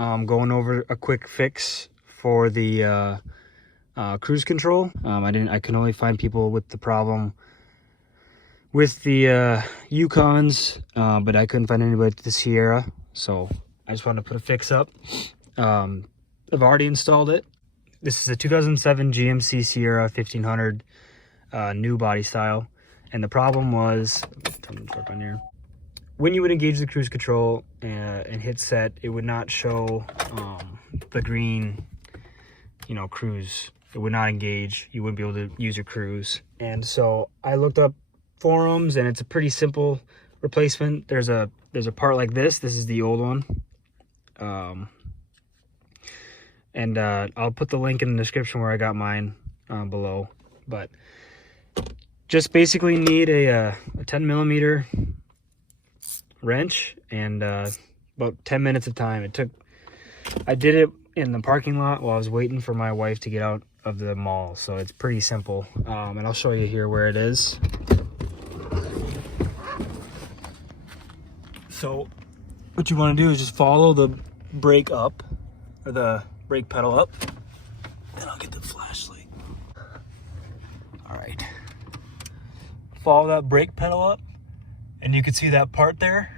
Going over a quick fix for the cruise control. I can only find people with the problem with the Yukons, but I couldn't find anybody with the Sierra, so I just wanted to put a fix up. I've already installed it. This is a 2007 GMC Sierra 1500 new body style, and the problem was, on here, when you would engage the cruise control and hit set, it would not show the green, cruise. It would not engage. You wouldn't be able to use your cruise. And so I looked up forums, and it's a pretty simple replacement. There's a part like this. This is the old one. I'll put the link in the description where I got mine below. But just basically need a 10 millimeter wrench and about 10 minutes of time. I did it in the parking lot while I was waiting for my wife to get out of the mall, so it's pretty simple. And I'll show you here where it is. So what you want to do is just follow the brake up, or the brake pedal up, and I'll get the flashlight. All right, follow that brake pedal up, and you can see that part there.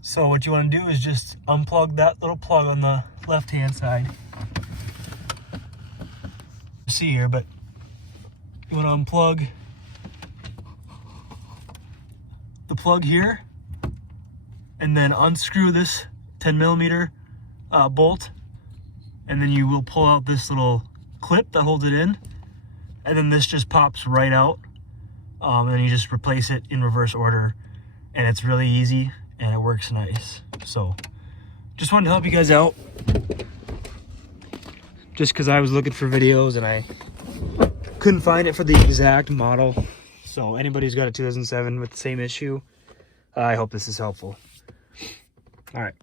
So what you want to do is just unplug that little plug on the left hand side. See here, but you want to unplug the plug here, and then unscrew this 10 millimeter bolt, and then you will pull out this little clip that holds it in, and then this just pops right out, and then you just replace it in reverse order, and it's really easy and it works nice. So just wanted to help you guys out, just because I was looking for videos and I couldn't find it for the exact model. So anybody who's got a 2007 with the same issue, I hope this is helpful. All right.